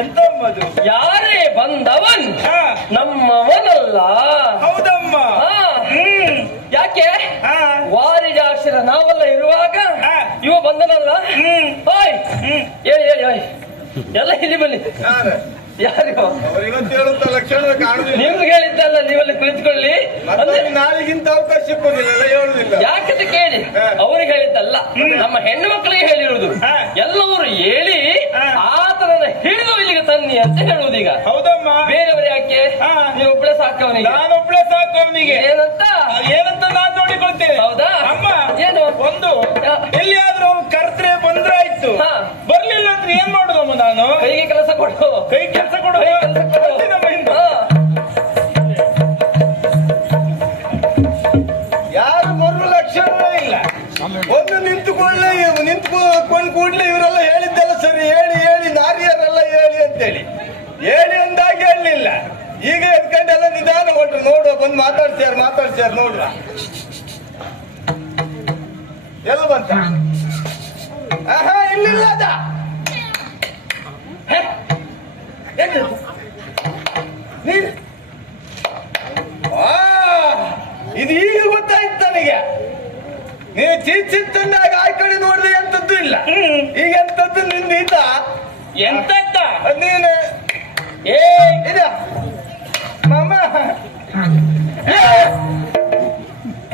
ಎಂತಮ್ಮದು? ಯಾರೇ ಬಂದವನ್ ನಮ್ಮವನಲ್ಲ. ಹೌದಮ್ಮ. ಯಾಕೆ ವಾರಿಜಾಕ್ಷರ ನಾವೆಲ್ಲ ಇರುವಾಗ ಇವ ಬಂದನಲ್ಲ. ಓಯ್ ಹೇಳಿ ಹೇಳಿ ಓಯ್ ಎಲ್ಲ ಇಲ್ಲಿ ಬನ್ನಿ. ಯಾರಿಗೋ ಅವರಿಗಂತ ಹೇಳುತ್ತ ಲಕ್ಷಣ ಕಾಣುದಿಲ್ಲ. ನಿಮ್ಗೆ ಹೇಳಿದ್ದಲ್ಲ, ನೀವೆಲ್ಲ ಕುಳಿತುಕೊಳ್ಳಿ. ನಾಳಿಗಿಂತ ಅವಕಾಶ ಸಿಕ್ಕೋದಿಲ್ಲ, ಹೇಳುದಿಲ್ಲ. ಯಾಕಂತ ಕೇಳಿ, ಅವ್ರಿಗೆ ಹೇಳಿದ್ದಲ್ಲ, ನಮ್ಮ ಹೆಣ್ಣು ಮಕ್ಕಳಿಗೆ ಹೇಳಿರುವುದು. ಎಲ್ಲವರು ಹೇಳಿ ಆತನನ್ನ ಹಿಡಿದು ಇಲ್ಲಿಗೆ ತನ್ನಿ ಅಂತ ಹೇಳುವುದೀಗ. ಹೌದಮ್ಮ. ಬೇರೆಯವರು ಯಾಕೆ? ನೀವು ಒಬ್ಬಳೆ ಸಾಕವನಿಗೆ. ನಾನೊಬ್ಬಳೆ ಸಾಕವನಿಗೆ. ಏನಂತ ಏನಂತ ನಾನು ನೋಡಿಕೊಳ್ತೇನೆ. ಹೌದಾ? ಅಮ್ಮ ಏನು ಒಂದು ಎಲ್ಲಿಯಾದ್ರೂ ಅವ್ನು ಕರೆದ್ರೆ ಬಂದ್ರೆ ಆಯ್ತು, ಬರ್ಲಿಲ್ಲ ಅಂದ್ರೆ ಏನ್ ಮಾಡುದಮ್ಮ ನಾನು? ಕೈಗೆ ಕೆಲಸ ಕೊಡು. ಕೈ ಕೆಲಸ ಕೊಡು. ಯಾರು ಬರುವ ಲಕ್ಷಣವೇ ಇಲ್ಲ. ಒಂದು ನಿಂತುಕೊಂಡು ಕೂಡ್ಲೆ ಇವರೆಲ್ಲ ಹೇಳಿದ್ದೆಲ್ಲ ಸರಿ, ಹೇಳಿ ಹೇಳಿ ನಾರಿಯರೆಲ್ಲ ಹೇಳಿ ಅಂತೇಳಿ ಹೇಳಿ ಅಂದಾಗಿ ಹೇಳಲಿಲ್ಲ. ಈಗ ಎದ್ಕೊಂಡೆಲ್ಲ ನಿಧಾನ ಹೊಟ್ರು. ನೋಡುವ ಬಂದು ಮಾತಾಡ್ಸ್ಯಾರ ನೋಡ್ರ. ಎಲ್ಲ ಬಂತ? ಇಲ್ಲಿಲ್ಲ ಅದ. ಇದು ಈಗ ಗೊತ್ತಾಯ್ತು ನನಗೆ. ನೀನು ಚಿತ್ತಂದಾಗ ಆ ಕಡೆ ನೋಡಿದ್ರೆ ಎಂತದ್ದು ಇಲ್ಲ. ಈಗ ಎಂತದ್ದು ನಿಂದ ಇದ್ದ ಎಂತದ್ದ ನೀನು ಇದ ಮಾಮ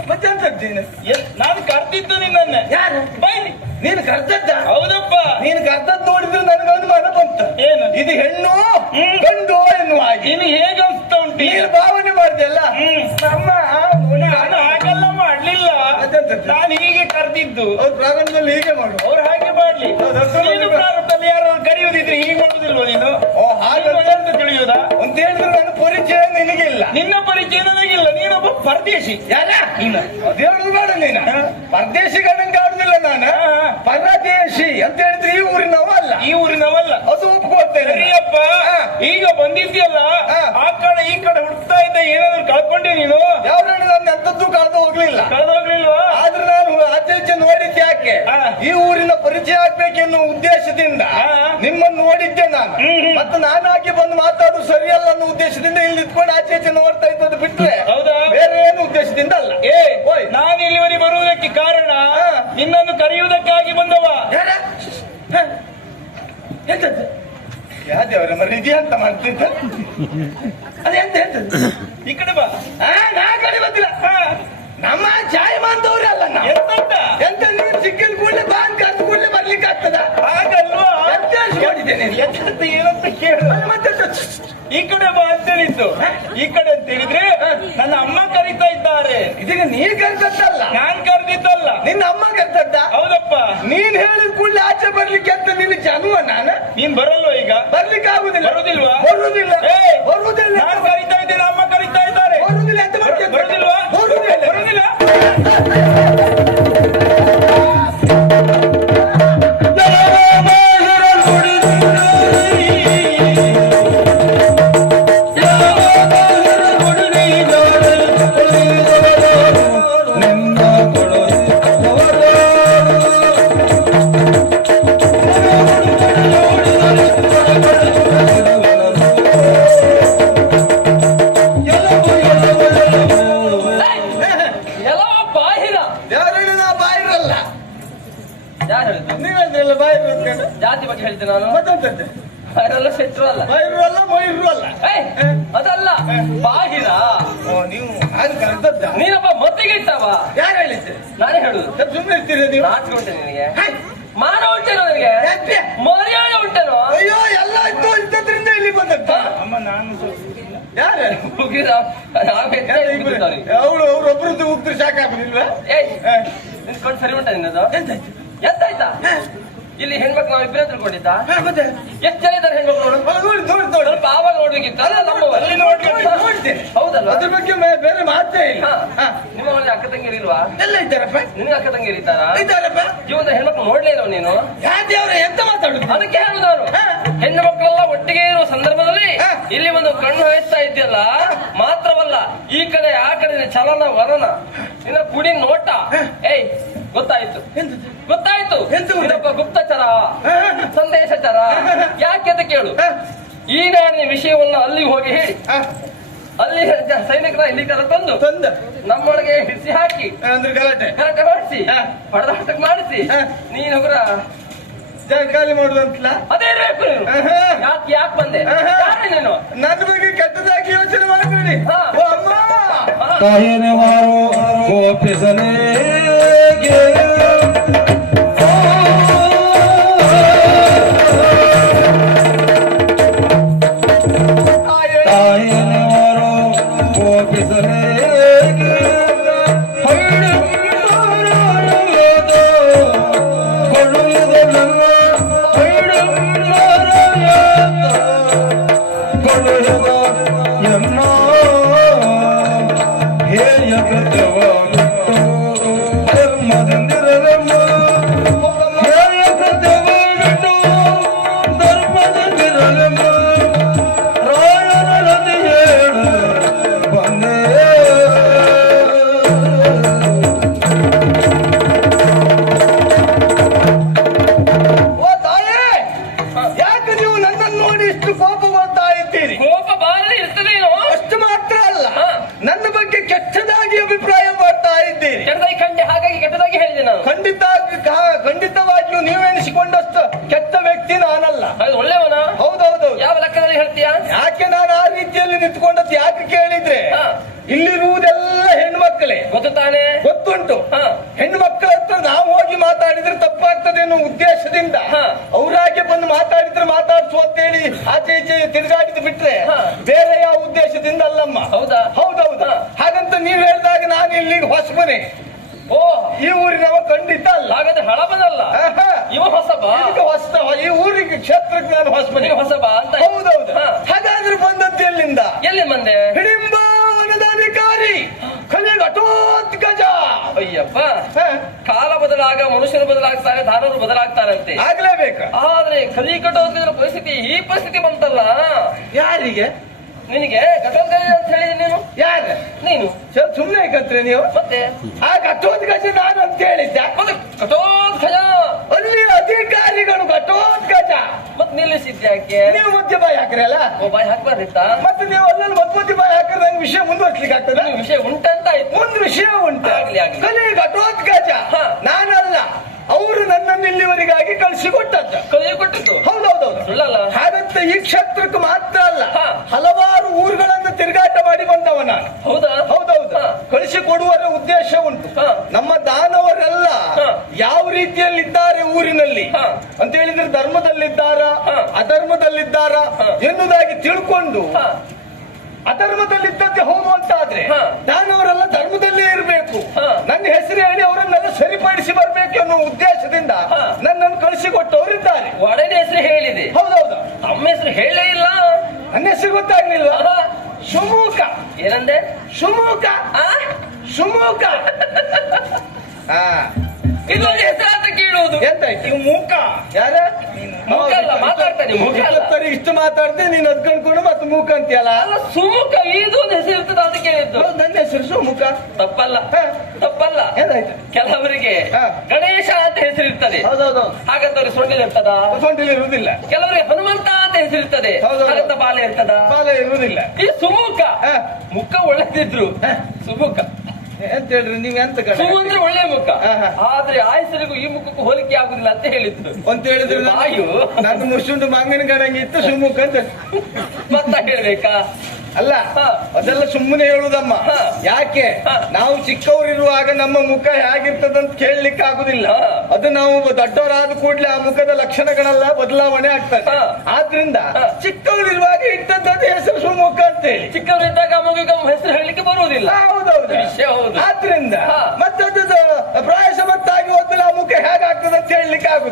ಮತ್ತೆಂತದ್ದು ನಾನು ಕರ್ತಿದ್ದು ನಿನ್ನ. ಯಾರು ಬೈಲಿ? ನೀನು ಕರ್ದದ್ದ? ಹೌದಪ್ಪ. ನೀನು ಕರ್ದದ್ದು ನೋಡಿದ್ರೆ ನನಗೊಂದು ಮನ ಬಂತು. ಏನು ಇದು ಹೆಣ್ಣು ಗಂಡು ಎನ್ನುವ ಹಾಗೆ. ನೀನು ಹೇಗೆ ಅನಿಸ್ತಾ ಉಂಟು? ನೀನು ಭಾವನೆ ಮಾಡಿದೆಲ್ಲ. ಅಮ್ಮ ನಾನು ಹಾಗೆಲ್ಲ ಮಾಡ್ಲಿಲ್ಲ. ನಾನು ಹೀಗೆ ಕರೆದಿದ್ದು. ಅವ್ರು ಪ್ರಾರಂಭದಲ್ಲಿ ಹೀಗೆ ಮಾಡು, ಅವ್ರು ಹಾಗೆ ಮಾಡ್ಲಿ. ನೀನು ಪ್ರಾರಂಭದಲ್ಲಿ ಯಾರು ಕರೆಯುವುದಿದ್ರೆ ಹೀಗೆ ಮಾಡುದಿಲ್ವ ನೀನು? ಹಾಗೆ ಅಂತ ತಿಳಿಯುವುದಾ ಅಂತ ಹೇಳಿದ್ರೆ ನನ್ನ ಪರಿಚಯ ನಿನಗಿಲ್ಲ. ನಿನ್ನ ಪರಿಚಯ ನನಗಿಲ್ಲ. ನೀನೊಬ್ಬ ಪರದೇಶಿ. ಯಾರ ನೀನು? ಅದೇಳು ಬೇಡ. ನೀನು ಪರದೇಶಿಗಳಂಗೆ ಆಡುದಿಲ್ಲ. ನಾನು ಪರದೇಶಿ ಅಂತ ಹೇಳಿದ್ರೆ ಈ ಊರಿನವ ಅಲ್ಲ. ಈ ಊರಿನವಲ್ಲ, ಅದು ಒಪ್ಕೊಳ್ತೇನೆ. ಸರಿಯಪ್ಪ. ಈಗ ಬಂದಿದ್ಯಲ್ಲ, ಆ ಕಡೆ ಈ ಕಡೆ ಹುಡ್ತಾ ಇದ್ದ, ಏನಾದ್ರು ಕಳ್ಕೊಂಡೆ ನೀನು? ಯಾವ ನನ್ನ ಎಂತದ್ದು ಕಳೆದು ಹೋಗ್ಲಿಲ್ವಾ? ಆದ್ರೆ ನಾನು ಆಚೆ ಈಚೆ ನೋಡಿದ್ದೆ. ಯಾಕೆ? ಈ ಊರಿನ ಪರಿಚಯ ಆಗ್ಬೇಕೆನ್ನುವ ಉದ್ದೇಶದಿಂದ ನಿಮ್ಮನ್ನು ನೋಡಿದ್ದೆ ನಾನು. ಮತ್ತೆ ನಾನಾಗಿ ಬಂದು ಮಾತಾಡುದು ಸರಿಯಲ್ಲ ಅನ್ನೋ ಉದ್ದೇಶದಿಂದ ಇಲ್ಲಿ ನಿಂತ್ಕೊಂಡು ಆಚೆ ಈಚೆ ನೋಡ್ತಾ ಇದ್ದದ್ದು ಬಿಟ್ರೆ ಬೇರೆ ಏನು ಉದ್ದೇಶದಿಂದ ಅಲ್ಲ. ನಾನು ಇಲ್ಲಿವರೆಗೆ ಬರುವುದಕ್ಕೆ ಕಾರಣ ನಿನ್ನನ್ನು ಕರೆಯುವುದಕ್ಕಾಗಿ ಬಂದವ. ಯಾವ್ದೇವ್ರ ಮರಿದಿ ಅಂತ ಮಾಡ್ತಿದ್ದ ಅದೆಂತ ಈ ಕಡೆ ಬಾ. ನಾ ಕಡೆ ಬಂದಿಲ್ಲ. ನಮ್ಮ ಚಾಯ್ ಮಾಂತವ್ರಲ್ಲ. ಎಂತ ನೀನು ಸಿಕ್ಕಿದ ಕೂಡಲೇ ಬಾ ಅಂತ ಅಂದ ಕೂಡಲೇ ಬರ್ಲಿಕ್ಕೆ ಆಗ್ತದ? ಹಾಗಲ್ವಾ? ನೋಡಿದ್ದೇನೆ. ಏನಂತ ಕೇಳು. ಮತ್ತೆ ಈ ಕಡೆ ಬಾ ಅಂತ ಹೇಳಿದ್ದು. ಈ ಕಡೆ ಅಂತ ಹೇಳಿದ್ರೆ ನನ್ನ ಅಮ್ಮ ಕರೀತಾ ಇದ್ದಾರೆ. ಇದೀಗ ನೀನ್ ಕರೆದದ್ದಲ್ಲ, ನಾನ್ ಕರೆದಿದ್ದಲ್ಲ, ನಿನ್ನ ಅಮ್ಮ ಕರೆದದ್ದ. ಹೌದಪ್ಪ. ನೀನ್ ಹೇಳಿದ ಕೂಡಲೇ ಆಚೆ ಬರ್ಲಿಕ್ಕೆ ಅಂತ ನಿನ್ನ ಜನ್ಮ. ನಾನು ನೀನ್ ಬರಲ್ವ? ಈಗ ಬರ್ಲಿಕ್ಕೆ ಆಗುದಿಲ್ಲ. ಬರುದಿಲ್ವಾ? ಬರುದಿಲ್ಲ. ನಾನು ಕರೀತಾ ಇದ್ದೇನೆ, ಅಮ್ಮ ಕರೀತಾ ಇದ್ದಾರೆ. ಬರುದಿಲ್ಲ ಅಂತ ಮಾಡ್ತೀನಿ. ಬರುದಿಲ್ವಾ? ಬರುದಿಲ್ಲ. ಜಾತಿ ಬಗ್ಗೆ ಹೇಳ್ತೇನೆ ನಾನು. ಮತ್ತಂತದ್ದೆ ಬೈರಲ್ಲ, ಶೆಟ್ರು ಅಲ್ಲ. ಬೈರಲ್ಲ, ಮೊಯ್ರು ಅಲ್ಲ. ಅದಲ್ಲ, ಬಾಹಿರ. ನೀವು ಹಾಗೆ ಕರೆದದ್ದ? ನೀನಪ್ಪ ಮತ್ತಿಗೆ ಇಟ್ಟವ. ಯಾರು ಹೇಳಿದ್ದೆ? ನಾನೇ ಹೇಳುದು. ಸುಮ್ಮನೆ ಇರ್ತೀರಿ ನೀವು? ನಾಚ್ಕೊಂಡೆ ನಿನಗೆ? ಮಾನ ಉಂಟೇನೋ ನಿನಗೆ? ಮರ್ಯಾದೆ ಉಂಟೇನೋ? ಅಯ್ಯೋ, ಎಲ್ಲ ಇತ್ತು ಇದ್ದದ್ರಿಂದ ಇಲ್ಲಿ ಬಂದದ್ದ. ಅಮ್ಮ ನಾನು ಯಾರು ಅವಳು ಅವ್ರೊಬ್ರದ್ದು ಉಗ್ದ್ರೆ ಸಾಕಾಗುದಿಲ್ವಾ? ನಿಂತ್ಕೊಂಡು ಸರಿ ಉಂಟಾ ನಿನ್ನದು ಎಂತಾಯ್ತು? ಎಂತಾಯ್ತಾ ಇಲ್ಲಿ ಹೆಣ್ಮಕ್ಳು ನಾವು ಇಬ್ಬರೇ ತಿಳ್ಕೊಂಡಿದ್ದ ಮತ್ತೆ ಎಷ್ಟು ಜನ ಇದ್ದಾರೆ ಹೆಣ್ಮಕ್ಳು ನೋಡಿ ನೋಡಿ ನೋಡಿ ಸ್ವಲ್ಪ ಆವಾಗ ನೋಡ್ಬೇಕಿತ್ತು ಅಲ್ಲ ಅಲ್ಲಿ ನೋಡ್ತೇನೆ. ಹೌದಲ್ವಾ ಅದ್ರ ಬಗ್ಗೆ ಬೇರೆ ಮಾತೇ ಇಲ್ಲ. ಹಾ. ನಿಮ್ಮ ಮನೆ ಅಕ್ಕ ತಂಗಿಯರು ಇಲ್ವಾ? ಎಲ್ಲ ಇದ್ದಾರಪ್ಪ. ನಿನ್ಗೆ ಅಕ್ಕ ತಂಗಿಯರು ಇದ್ದಾರಾ? ಇದ್ದಾರಪ್ಪ. ಜೀವನದ ಹೆಣ್ಮಕ್ಳು ನೋಡ್ಲೇ ಇಲ್ಲವ ನೀನು? ಯಾವ್ರ ಎಂತ ಮಾತಾಡುದು? ಅದಕ್ಕೆ ಹೇಳುದು ನಾನು ಹೆಣ್ಣು ಮಕ್ಕಳೆಲ್ಲ ಒಟ್ಟಿಗೆ ಇರುವ ಸಂದರ್ಭದಲ್ಲಿ ಇಲ್ಲಿ ಒಂದು ಕಣ್ಣು ಹಾಯಿಸ್ತಾ ಇದ್ಯಲ್ಲ ಮಾತ್ರವಲ್ಲ ಈ ಕಡೆ ಆ ಕಡೆ ಚಲನ ವರನ ನಿನ್ನ ಕುಡಿ ನೋಟ ಏಯ್ ಗೊತ್ತಾಯ್ತು ಗೊತ್ತಾಯ್ತು ಇದೊಬ್ಬ ಗುಪ್ತಚರ ಸಂದೇಶಚರ ಯಾಕೆ ಅಂತ ಕೇಳು ಈ ನಾಡಿನ ವಿಷಯವನ್ನು ಅಲ್ಲಿ ಹೋಗಿ ಹೇಳಿ ಅಲ್ಲಿ ಸೈನಿಕರ ಇಲ್ಲಿ ತಂದು ನಮ್ಮೊಳಗೆ ಹಿಡಿಸಿ ಹಾಕಿ ಅಂದ್ರೆ ಗಲಾಟೆ ಗಲಾಟೆ ಮಾಡಿಸಿ ಹೊಡೆದಾಟ ಮಾಡಿಸಿ ನೀನು ಹೋಗ್ರ ಖಾಲಿ ಮಾಡುದಂತಲ್ಲ ಅದೇ ಬೇಕು ನೀನು ಯಾಕೆ ಬಂದೆ ನೀನು ನನ್ನ ಬಗ್ಗೆ ಕೆಟ್ಟದಾಗಿ ಯೋಚನೆ ಮಾಡಬೇಡಿ. ಅಮ್ಮ ಕಾಯನೆ ಮಾರೋ ಗೋಪಿಸನೆ ಕಾಯನೆ ಮಾರೋ ಗೋಪಿಸನೆ ಖಂಡಿತವಾಗಿಯೂ ನೀವೆನಿಸಿಕೊಂಡಷ್ಟು ಕೆಟ್ಟ ವ್ಯಕ್ತಿ ನಾನಲ್ಲ. ಒಳ್ಳೆಯವನ? ಹೌದೌದು. ಯಾವ ಲೆಕ್ಕದಲ್ಲಿ ಹೇಳ್ತೀಯಾ? ಯಾಕೆ ನಾನು ಆ ರೀತಿಯಲ್ಲಿ ನಿಂತ್ಕೊಂಡದ್ದು ಯಾಕೆ ಕೇಳಿದ್ರೆ ಇಲ್ಲಿರುವುದೆಲ್ಲ ಹೆಣ್ಮಕ್ಕಳೇ ಗೊತ್ತು ತಾನೆ? ಗೊತ್ತುಂಟು. ಹೆಣ್ಮಕ್ಕಳ ಹತ್ರ ನಾವು ಹೋಗಿ ಮಾತಾಡಿದ್ರೆ ತಪ್ಪಾಗ್ತದೆ ಅನ್ನೋ ಉದ್ದೇಶದಿಂದ ಅವರಾಗೆ ಬಂದು ಮಾತಾಡಿದ್ರೆ ಮಾತಾಡ್ಸು ಅಂತೇಳಿ ಆಚೆ ಈಚೆ ತಿರುಗಾಡಿದ್ ಬಿಟ್ರೆ ಬೇರೆ ಯಾವ ಉದ್ದೇಶದಿಂದ ಅಲ್ಲಮ್ಮ. ಹೌದಾ? ಹೌದೌದು. ಹಾಗಂತ ನೀವ್ ಹೇಳಿದಾಗ ನಾನು ಇಲ್ಲಿಗೆ ಹೊಸಬನೇ. ಓ, ಈ ಊರಿನವ ಖಂಡಿತ ಅಲ್ಲ. ಹಾಗಾದ್ರೆ ಹಳಬನಲ್ಲ ಇವ ಹೊಸಬ. ಹೊಸಬ. ಈ ಊರಿಗೆ ಕ್ಷೇತ್ರಕ್ಕೆ ನಾನು ಹೊಸಬನೇ. ಹೊಸಬ ಅಂತ? ಹೌದೌದು. ಹಾಗಾದ್ರೆ ಬಂದದ್ದು ಎಲ್ಲಿಂದ? ಎಲ್ಲಿ ಬಂದೆ? ಹಿಡಿಂಬಾವನದ ಅಧಿಕಾರಿ ಘಟೋತ್ಕಜ. ಅಯ್ಯಪ್ಪ, ಕಾಲ ಬದಲಾಗ ಮನುಷ್ಯರು ಬದಲಾಗ್ತಾರೆ, ದಾನವರು ಬದಲಾಗ್ತಾರಂತೆ. ಆಗ್ಲೇಬೇಕು. ಆದ್ರೆ ಕಲಿಘಟೋತ್ಕಜನ ಪರಿಸ್ಥಿತಿ ಈ ಪರಿಸ್ಥಿತಿ ಬಂತಲ್ಲ. ಯಾರಿಗೆ? ನಿನಗೆ ಘಟೋತ್ಕಜ ಅಂತ ಹೇಳಿದ ನೀನು? ಯಾರು? ನೀನು ಸುಮ್ನೆ ಕತ್ರೆ ನೀವು. ಮತ್ತೆ ಆ ಘಟೋತ್ಕಜ ನಾನು ಅಂತ ಹೇಳಿದ್ದೆ. ಘಟೋತ್ಕಜ ಅಲ್ಲಿ ಅಧಿಕಾರಿಗಳು ಘಟೋತ್ಕಜ ಮತ್ ನಿಲ್ಲಿಸಿದ್ಯಾಕೆ? ನೀವು ಮಧ್ಯ ಬಾಯಿ ಹಾಕ್ರಲ್ಲ. ಬಾಯಿ ಹಾಕ್ಬಾರ್ದಿತ್ತ? ಮತ್ತೆ ನೀವು ಅಲ್ಲಲ್ಲಿ ಮಧ್ಯ ಬಾಯಿ ಹಾಕಿದ್ರೆ ನಂಗೆ ವಿಷಯ ಮುಂದುವರ್ಸ್ಲಿಕ್ಕೆ ಆಗ್ತದೆ. ವಿಷಯ ಉಂಟಂತ ಆಯ್ತು. ಒಂದು ವಿಷಯ ಉಂಟು. ಆಗ್ಲಿ ಆಗ್ಲಿ. ಕಲಿ ಘಟೋತ್ಕಜ ನಾನಲ್ಲ, ಅವರು ನನ್ನನ್ನು ಇಲ್ಲಿವರೆಗಾಗಿ ಕಳಿಸಿಕೊಟ್ಟದ್ದು. ಕಳಿಸಿಕೊಟ್ಟದ್ದು? ಹೌದೌದೌದು. ಸುಳ್ಳಲ್ಲ? ಹಾಗಂತ ಈ ಕ್ಷೇತ್ರಕ್ಕೆ ಮಾತ್ರ ಅಲ್ಲ, ಹಲವಾರು ಊರುಗಳನ್ನು ತಿರುಗಾಟ ಮಾಡಿ ಬಂದವ ನಾನು. ಹೌದಾ? ಹೌದೌದು. ಕಳಿಸಿಕೊಡುವರ ಉದ್ದೇಶ ಉಂಟು. ನಮ್ಮ ದಾನವರೆಲ್ಲ ಯಾವ ರೀತಿಯಲ್ಲಿದ್ದಾರೆ ಊರಿನಲ್ಲಿ ಅಂತ ಹೇಳಿದ್ರೆ ಧರ್ಮದಲ್ಲಿದ್ದಾರ ಅಧರ್ಮದಲ್ಲಿದ್ದಾರ ಎನ್ನುವುದಾಗಿ ತಿಳ್ಕೊಂಡು ಅಧರ್ಮದಲ್ಲಿದ್ದದ್ದೇ ಹೌದು ಅಂತ ಆದ್ರೆ ದಾನವರೆಲ್ಲ ಧರ್ಮದಲ್ಲೇ ಇರಬೇಕು, ನನ್ನ ಹೆಸರು ಹೇಳಿ ಅವರನ್ನೆಲ್ಲ ಸರಿಪಡಿಸಿ ಬರ್ಬೇಕು ಅನ್ನೋ ಉದ್ದೇಶದಿಂದ ನನ್ನನ್ನು ಕಳಿಸಿಕೊಟ್ಟವರಿದ್ದಾರೆ. ಒಡನೆ ಹೆಸರು ಹೇಳಿದೆ. ಹೌದೌದು. ತಮ್ಮ ಹೆಸರು ಹೇಳೇ ಇಲ್ಲ. ನನ್ನ ಹೆಸರು ಗೊತ್ತಾಗ್ಲಿಲ್ವಾ? ಸುಮುಖ. ಏನಂದೆ? ಸುಮುಖ. ಸುಮುಖ. ಇದೊಂದು ಹೆಸರು ಅಂತ ಕೇಳುವುದು. ಎಂತಾಯ್ತು? ನೀವು ಮೂಕ. ಯಾರ? ಮೂಕ ಅಲ್ಲ, ಮಾತಾಡ್ತಾನೆ. ಮೂಕ ಅಲ್ಲ. ಇಷ್ಟು ಮಾತಾಡ್ದೆ ನೀನ್ ಅದ್ ಕಣ್ಕೊಂಡು ಮತ್ತೆ ಮೂಕ ಅಂತೀಯಲ್ಲ. ಅಲ್ಲ, ಸುಮುಖ ಇದೊಂದು ಹೆಸರು ಇರ್ತದ ಅಂತ ಕೇಳಿದ್ದು. ನನ್ನ ಹೆಸರು ಸುಮುಖ. ತಪ್ಪಲ್ಲ ತಪ್ಪಲ್ಲ. ಏನಾಯ್ತು? ಕೆಲವರಿಗೆ ಗಣೇಶ ಅಂತ ಹೆಸರಿರ್ತದೆ. ಹೌದೌದು. ಹಾಗಂತ ಸೊಂಡಿಲ್ ಇರ್ತದ? ಸೊಂಡಿಲ್ ಇರುವುದಿಲ್ಲ. ಕೆಲವರಿಗೆ ಹನುಮಂತ ಅಂತ ಹೆಸರಿರ್ತದೆ. ಹಾಗಂತ ಬಾಲ ಇರ್ತದ? ಬಾಲ ಇರುವುದಿಲ್ಲ. ಈ ಸುಮುಖ ಮುಖ ಒಳ್ಳೆದಿದ್ರು ಸುಮುಖ ಎಂತ ಹೇಳ್ರಿ ನೀವ್ ಎಂತ ಅಂದ್ರೆ ಒಳ್ಳೆ ಮುಖ, ಆದ್ರೆ ಆಯಸ್ಸರಿಗೂ ಈ ಮುಖಕ್ಕೂ ಹೋಲಿಕೆ ಆಗುದಿಲ್ಲ ಅಂತ ಹೇಳಿದ್ರು. ಅಂತ ಹೇಳಿದ್ರೆ ಆಯು ನನ್ನ ಮುಸುಂಡು ಮಂಗನ ಗಣಂಗೆ ಇತ್ತು ಸುಮುಖ ಅಂತ ಮತ್ತ ಹೇಳ್ಬೇಕಾ? ಅಲ್ಲ, ಅದೆಲ್ಲ ಸುಮ್ಮನೆ ಹೇಳುದಮ್ಮ. ಯಾಕೆ ನಾವು ಚಿಕ್ಕವರಿರುವಾಗ ನಮ್ಮ ಮುಖ ಹೇಗಿರ್ತದಂತ ಕೇಳಲಿಕ್ಕೆ ಆಗುದಿಲ್ಲ. ಅದು ನಾವು ದೊಡ್ಡವರಾದ ಕೂಡ್ಲೆ ಆ ಮುಖದ ಲಕ್ಷಣಗಳೆಲ್ಲ ಬದಲಾವಣೆ ಆಗ್ತದೆ. ಆದ್ರಿಂದ ಚಿಕ್ಕವರಿರುವಾಗ ಇಟ್ಟದ್ದು ಹೆಸರು ಸುಮುಖ ಅಂತ ಹೇಳಿ. ಚಿಕ್ಕವರಿದ್ದಾಗ ಮಗುವಿಗೆ ಹೆಸರು ಹೇಳಲಿಕ್ಕೆ ಬರುವುದಿಲ್ಲ. ಹೌದೌದು. ವಿಷಯ ಹೌದು. ಆದ್ರಿಂದ ಮತ್ತದ್ದು ಪ್ರಾಯಶ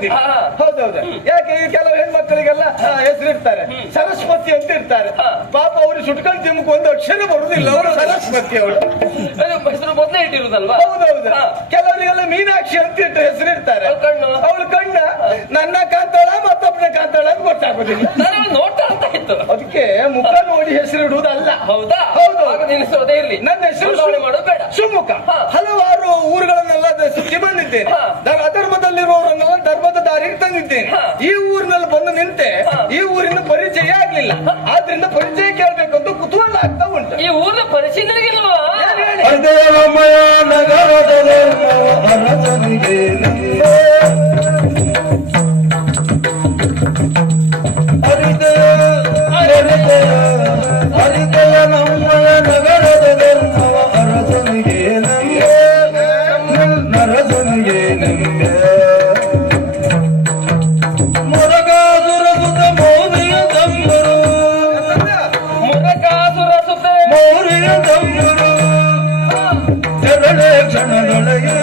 ಆಗುದಿಲ್ಲ. ಹಾ. ಹೌದೌದು. ಯಾಕೆ ಈ ಕೆಲವು ಹೆಣ್ಮಕ್ಕಳಿಗೆಲ್ಲ ಹೆಸರಿಡ್ತಾರೆ, ಸರಸ್ವತಿ ಅಂತ ಇರ್ತಾರೆ. ಪಾಪ ಅವ್ರು ಸುಟ್ಕೊಂಡು ತಿಮ್ಮಕ್ಕೆ ಒಂದು ಅಕ್ಷರ ಬರುದಿಲ್ಲ, ಅವರು ಸರಸ್ವತಿ ಅವಳು. ಹೆಸರು ಮೊದಲೇ ಇಟ್ಟಿರುದಲ್ವಾ? ಹೌದೌದು. ಕೆಲವರಿಗೆಲ್ಲ ಮೀನಾಕ್ಷಿ ಅಂತ ಇಟ್ಟು ಹೆಸರಿಡ್ತಾರೆ. ಅವಳು ಕಣ್ಣ ನನ್ನ ಕಾಂತಾಳ ಮತ್ತೊಬ್ಬನ ಕಾಂತಾಳ ಅಂತ ಗೊತ್ತಾಗುದಿಲ್ಲ. ನಾನು ನೋಡ್ತಾ ಅಂತ ಇತ್ತು, ಅದಕ್ಕೆ ಮುಖ ನೋಡಿ ಹೆಸರಿಡುವುದಲ್ಲ. ಹೌದಾ? ಹೌದು. ನಿನ್ನ ಹೆಸರು ಅದೇ ಇರ್ಲಿ. ನನ್ನ ಹೆಸರು ಮಾಡೋದು ಬೇಡ. ಶಿವಮೊಗ್ಗ. ಹಲವಾರು ಊರುಗಳನ್ನೆಲ್ಲ ಸುತ್ತಿ ಬಂದಿದ್ದೇನೆ. ಅಧರ್ಮದಲ್ಲಿರುವವರನ್ನೆಲ್ಲ ಧರ್ಮದ ದಾರಿಗೆ ತಂದಿದ್ದೇನೆ. ಈ ಊರಿನಲ್ಲಿ ಬಂದು ನಿಂತೆ ಈ ಊರಿನ ಪರಿಚಯ ಆಗ್ಲಿಲ್ಲ, ಆದ್ರಿಂದ ಪರಿಚಯ ಕೇಳ್ಬೇಕಂತ ಕುತೂಹಲ ಆಗ್ತಾ ಉಂಟು. ಈ ಊರಿನ ಪರಿಚಯ ನಿನಗಿಲ್ವಾ? ಹೃದಯಮಯ ನಗರದ ಅರಸನಿಗೆ ಹರಿದಯ ನಮ್ಮಯ ನಗರದ ಧರ್ಮವ ಅರಸನಿಗೆ ನರಸನಿಗೆ ನಂಬೆ ಮೊರಗಾಸುರ ಸುತ ಮೌರ್ಯ ತಮ್ಮರು ಮುರಕಾಸುರ ಸುತೆ ಮೌರ್ಯ ತಮ್ಮರು ತೆರಳೆ ಕ್ಷಣದೊಳಗೆ